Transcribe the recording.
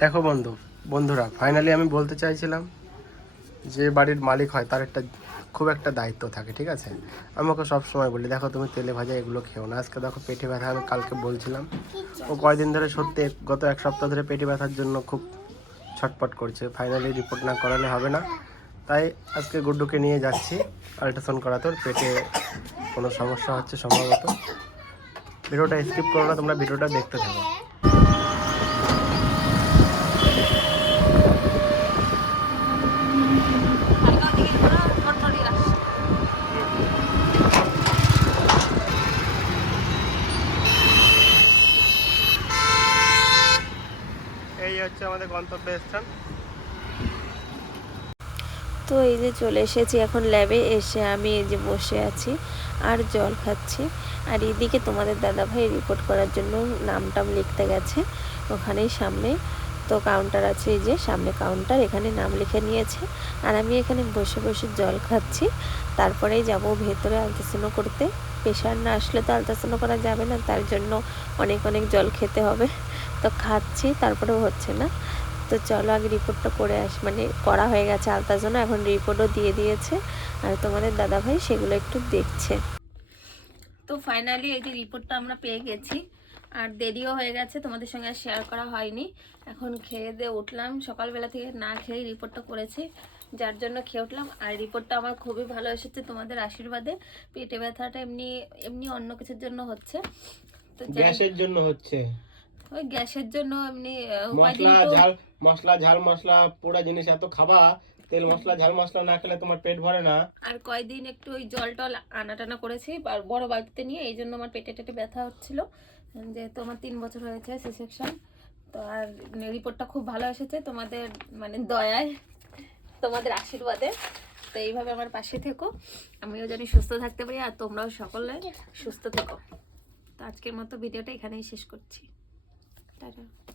দেখো বন্ধু, বন্ধুরা ফাইনালি আমি বলতে চাইছিলাম যে বাড়ির মালিক হয়, তার একটা খুব একটা দায়িত্ব থাকে, ঠিক আছে? আমাকে সব সময় বলি, দেখো তুমি তেলে ভাজা এগুলো খেও না। আজকে দেখো পেটে ব্যথা, আমি কালকে বলছিলাম। ও কয়দিন ধরে সত্যি গত এক সপ্তাহ ধরে পেটে ব্যথার জন্য খুব ছটপট করছে। ফাইনালি রিপোর্ট না করালে হবে না। তাই আজকে গুড্ডুকে নিয়ে যাচ্ছি আল্ট্রাসাউন্ড করাতে। ওর পেটে কোনো সমস্যা হচ্ছে সম্ভবত। ভিডিওটা স্কিপ করো না, তোমরা ভিডিওটা দেখতে থাকো। হচ্ছে আমাদের তো এই যে চলে এসেছি এখন ল্যাবে এসে আমি এই যে বসে আছি আর জল খাচ্ছি। আর এদিকে তোমাদের দাদাভাই রিপোর্ট করার জন্য নাম টাম লিখতে গেছে ওখানেই সামনে। তো কাউন্টার আছে এই যে, সামনে কাউন্টার এখানে নাম লিখে নিয়েছে। আর আমি এখানে বসে বসে জল খাচ্ছি। তারপরেই যাব ভেতরে আলট্রাসাউন্ড করতে। প্রেশার না আসলে তো আলট্রাসাউন্ড করা যাবে না, তার জন্য অনেক অনেক জল খেতে হবে। তো খাচ্ছি, তারপরেও হচ্ছে না। তো চলো আগে রিপোর্টটা করে আস মানে করা হয়ে গেছে আলট্রাসাউন্ড এখন রিপোর্টও দিয়ে দিয়েছে। আর তোমাদের দাদাভাই সেগুলো একটু দেখছে। তো ফাইনালি এই যে রিপোর্টটা আমরা পেয়ে গেছি। আর দেরিও হয়ে গেছে, তোমাদের সঙ্গে আর শেয়ার করা হয়নি। এখন খেয়ে দিয়ে উঠলাম, সকালবেলা থেকে না খেয়ে রিপোর্টটা করেছি। যার জন্য খেয়ে উঠলাম। আর রিপোর্টটা আমার খুবই ভালো এসেছে তোমাদের আশীর্বাদে। পেটে ব্যথাটা এমনি এমনি অন্য কিছুর জন্য হচ্ছে। তো গ্যাসের জন্য হচ্ছে। ওই গ্যাসের জন্য এমনি মশলা ঝাল মশলা ঝাল মশলা পোড়া জিনিস এত খাবা তেল মশলা ঝাল মশলা না খেলে তোমার পেট ভরে না। আর কয়দিন একটু ওই জল টল আনা টানা করেছি আর বড় বাড়িতে নিয়ে এই জন্য আমার পেটে টেটে ব্যথা হচ্ছিল। যেহেতু আমার তিন বছর হয়েছে সি সেকশন তো আর রিপোর্টটা খুব ভালো এসেছে তোমাদের মানে দয়ায় তোমাদের আশীর্বাদে। তো এইভাবে আমার পাশে থেকো আমিও জানি সুস্থ থাকতে পারি আর তোমরাও সকলে সুস্থ থেকো। তো আজকের মতো ভিডিওটা এখানেই শেষ করছি। 따라